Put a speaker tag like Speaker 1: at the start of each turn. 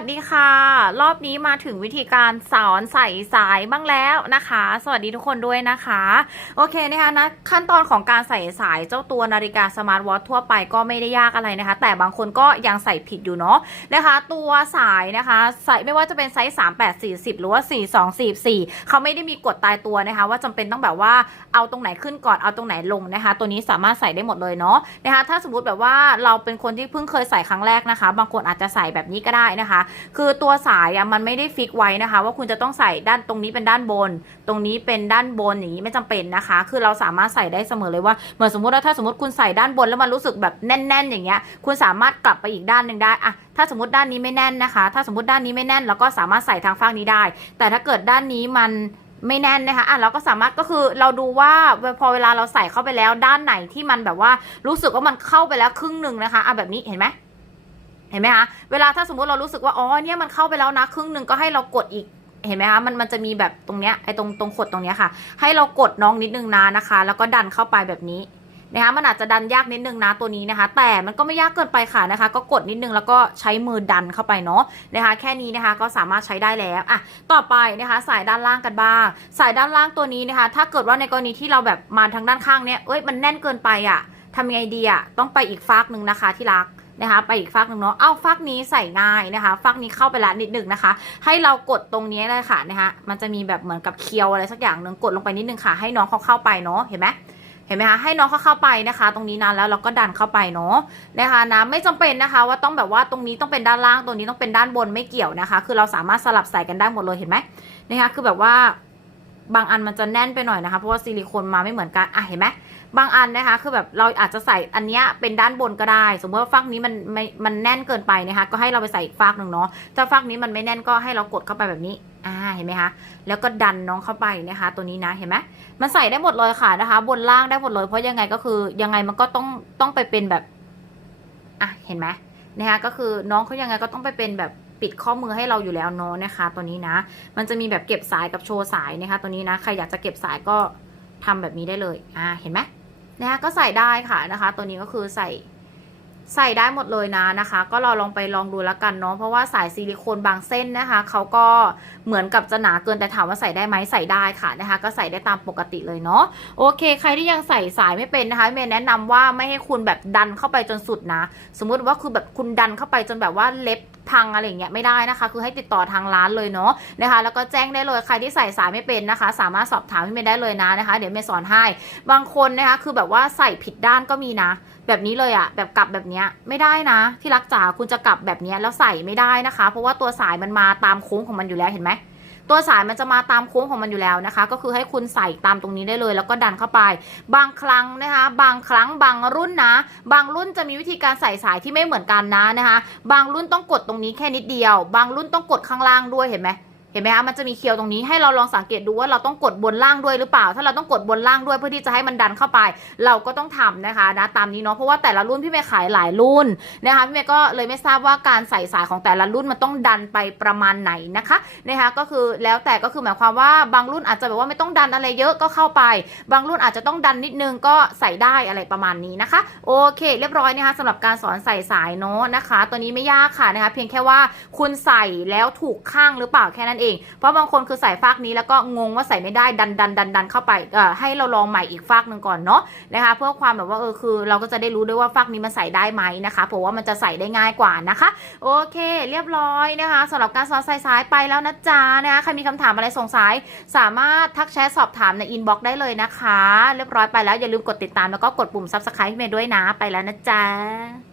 Speaker 1: สดีค่ะ รอบนี้มาถึงวิธีการสอนใส่สายบ้างแล้วนะคะ สวัสดีทุกคนด้วยนะคะ โอเคนะคะนะขั้นตอนของการใส่สายเจ้าตัวนาฬิกาสมาร์ทวอททั่วไปก็ไม่ได้ยากอะไรนะคะ แต่บางคนก็ยังใส่ผิดอยู่เนาะนะคะ ตัวสายนะคะใส่ไม่ว่าจะเป็นไซส์3 8 4 0 หรือว่า 4 2 4 4เขาไม่ได้มีกฎตายตัวนะคะ ว่าจำเป็นต้องแบบว่าเอาตรงไหนขึ้นก่อนเอาตรงไหนลงนะคะ ตัวนี้สามารถใส่ได้หมดเลยเนาะนะคะ ถ้าสมมติแบบว่าเราเป็นคนที่เพิ่งเคยใส่ครั้งแรกนะคะ บางคนอาจจะใส่แบบนี้ก็ได้นะคะคือตัวสายอะมันไม่ได้ฟิกไว้นะคะ ว่าคุณจะต้องใส่ด้านตรงนี้เป็นด้านบน ตรงนี้เป็นด้านบนอย่างนี้ไม่จำเป็นนะคะ คือเราสามารถใส่ได้เสมอเลยว่าเหมือนสมมติว่าถ้าสมมติคุณใส่ด้านบนแล้วมันรู้สึกแบบแน่น ๆ อย่างเงี้ยคุณสามารถกลับไปอีกด้านหนึ่งได้อะถ้าสมมติด้านนี้ไม่แน่นนะคะ ถ้าสมมติด้านนี้ไม่แน่นเราก็สามารถใส่ทางฝั่งนี้ได้ แต่ถ้าเกิดด้านนี้มันไม่แน่นนะคะอะเราก็สามารถก็คือเราดูว่าพอเวลาเราใส่เข้าไปแล้วด้านไหนที่มันแบบว่ารู้สึกว่ามันเข้าไปแล้วครึ่งหนึ่งนะคะอะแบบนี้เห็นไหม เห็นไหมคะเวลาถ้าสมมติเรารู้สึกว่าอ๋อเนี่ยมันเข้าไปแล้วนะครึ่งหนึ่งก็ให้เรากดอีกเห็นไหมคะมันมันจะมีแบบตรงเนี้ยไอ้ตรงตรงขดตรงเนี้ยค่ะ ให้เรากดน้องนิดนึงนะนะคะ แล้วก็ดันเข้าไปแบบนี้นะคะมันอาจจะดันยากนิดนึงนะตัวนี้นะคะ แต่มันก็ไม่ยากเกินไปค่ะนะคะ ก็กดนิดนึงแล้วก็ใช้มือดันเข้าไปเนาะนะคะ แค่นี้นะคะก็สามารถใช้ได้แล้วอะต่อไปนะคะ สายด้านล่างกันบ้าง สายด้านล่างตัวนี้นะคะ ถ้าเกิดว่าในกรณีที่เราแบบมาทางด้านข้างเนี้ยเอ้ยมันแน่นเกินไปอะทำยังไงดีอะต้องไปอีกฟากหนึ่งนะคะที่รัก นะคะไปอีกฟักหนึ่งเนาะเอ้าฟักนี้ใส่ง่ายนะคะ ฟักนี้เข้าไปล้วนิดหนึ่งนะคะ ให้เรากดตรงนี้เลยค่ะนะคะมันจะมีแบบเหมือนกับเคียวอะไรสักอย่างหนึ่งกดลงไปนิดนึงค่ะ ให้น้องเขาเข้าไปเนาะเห็นไหมเห็นไหมคะให้น้องเขาเข้าไปนะคะ ตรงนี้นะแล้วเราก็ดันเข้าไปเนาะนะคะนะไม่จำเป็นนะคะ ว่าต้องแบบว่าตรงนี้ต้องเป็นด้านล่างตรงนี้ต้องเป็นด้านบนไม่เกี่ยวนะคะ คือเราสามารถสลับใส่กันได้หมดเลยเห็นไหมนะคะคือแบบว่าบางอันมันจะแน่นไปหน่อยนะคะ เพราะว่าซิลิโคนมาไม่เหมือนกันอะเห็นไหม บางอันนะคะ คือแบบเราอาจจะใส่อันเนี้ยเป็นด้านบนก็ได้ สมมติว่าฟักนี้มันไม่มันแน่นเกินไปนะคะ ก็ให้เราไปใส่อีกฟักหนึ่งเนาะถ้าฟักนี้มันไม่แน่นก็ให้เรากดเข้าไปแบบนี้อ่าเห็นไหมคะ แล้วก็ดันน้องเข้าไปนะคะ ตัวนี้นะเห็นไหมมันใส่ได้หมดเลยค่ะนะคะ บนล่างได้หมดเลยเพราะยังไงก็คือยังไงมันก็ต้องต้องไปเป็นแบบอะเห็นไหมนะคะก็คือน้องเขายังไงก็ต้องไปเป็นแบบปิดข้อมือให้เราอยู่แล้วเนาะนะคะ ตัวนี้นะ มันจะมีแบบเก็บสายกับโชว์สายนะคะ ตัวนี้นะใครอยากจะเก็บสายก็ทำแบบนี้ได้เลย อ่า เห็นไหม นะคะก็ใส่ได้ค่ะนะคะ ตัวนี้ก็คือใส่ใส่ได้หมดเลยนะนะคะ ก็เราลองไปลองดูแล้วกันเนาะเพราะว่าสายซิลิโคนบางเส้นนะคะเขาก็เหมือนกับจะหนาเกินแต่ถามว่าใส่ได้ไหมใส่ได้ค่ะนะคะ ก็ใส่ได้ตามปกติเลยเนาะโอเค ใครที่ยังใส่สายไม่เป็นนะคะเมย์แนะนำว่าไม่ให้คุณแบบดันเข้าไปจนสุดนะ สมมุติว่าคือแบบคุณดันเข้าไปจนแบบว่าเล็บพังอะไรอย่างเงี้ยไม่ได้นะคะ คือให้ติดต่อทางร้านเลยเนาะนะคะ แล้วก็แจ้งได้เลยใครที่ใส่สายไม่เป็นนะคะ สามารถสอบถามพี่เมย์ได้เลยนะนะคะ เดี๋ยวเมย์สอนให้ บางคนนะคะคือแบบว่าใส่ผิดด้านก็มีนะ แบบนี้เลยอะแบบกลับแบบเนี้ยไม่ได้นะ ที่รักจ๋าคุณจะกลับแบบเนี้ยแล้วใส่ไม่ได้นะคะ เพราะว่าตัวสายมันมาตามโค้งของมันอยู่แล้วเห็นไหม ตัวสายมันจะมาตามโค้งของมันอยู่แล้วนะคะ ก็คือให้คุณใส่ตามตรงนี้ได้เลย แล้วก็ดันเข้าไป บางครั้งนะคะ บางครั้งบางรุ่นนะ บางรุ่นจะมีวิธีการใส่สายที่ไม่เหมือนกันนะนะคะ บางรุ่นต้องกดตรงนี้แค่นิดเดียว บางรุ่นต้องกดข้างล่างด้วยเห็นไหม เห็นไหมคะมันจะมีเคียวตรงนี้ให้เราลองสังเกตดูว่าเราต้องกดบนล่างด้วยหรือเปล่า ถ้าเราต้องกดบนล่างด้วยเพื่อที่จะให้มันดันเข้าไป เราก็ต้องทำนะคะนะตามนี้เนาะเพราะว่าแต่ละรุ่นพี่เมย์ขายหลายรุ่นนะคะพี่เมย์ก็เลยไม่ทราบว่าการใส่สายของแต่ละรุ่นมันต้องดันไปประมาณไหนนะคะนะคะก็คือแล้วแต่ก็คือหมายความว่าบางรุ่นอาจจะแบบว่าไม่ต้องดันอะไรเยอะก็เข้าไป บางรุ่นอาจจะต้องดันนิดนึงก็ใส่ได้อะไรประมาณนี้นะคะ โอเค เรียบร้อยนะคะสำหรับการสอนใส่สายเนาะนะคะ ตัวนี้ไม่ยากค่ะนะคะ เพียงแค่ว่าคุณใส่แล้วถูกข้างหรือเปล่าแค่นั้นเอง เพราะบางคนคือใส่ฟากนี้แล้วก็งงว่าใส่ไม่ได้ดันดันดันดันเข้าไปเอ่อให้เราลองใหม่อีกฟากหนึ่งก่อนเนาะนะคะเพื่อความแบบว่าเออคือ เราก็จะได้รู้ด้วยว่าฟากนี้มันใส่ได้ไหมนะคะเพราะว่ามันจะใส่ได้ง่ายกว่านะคะ โอเค เรียบร้อยนะคะสำหรับการสอนใส่สายไปแล้วนะจ๊ะนะคะใครมีคำถามอะไรสงสัยสามารถทักแชทสอบถามในอินบ็อกซ์ได้เลยนะคะ เรียบร้อยไปแล้วอย่าลืมกดติดตามแล้วก็กดปุ่ม subscribe ให้เมย์ด้วยนะไปแล้วนะจ๊ะ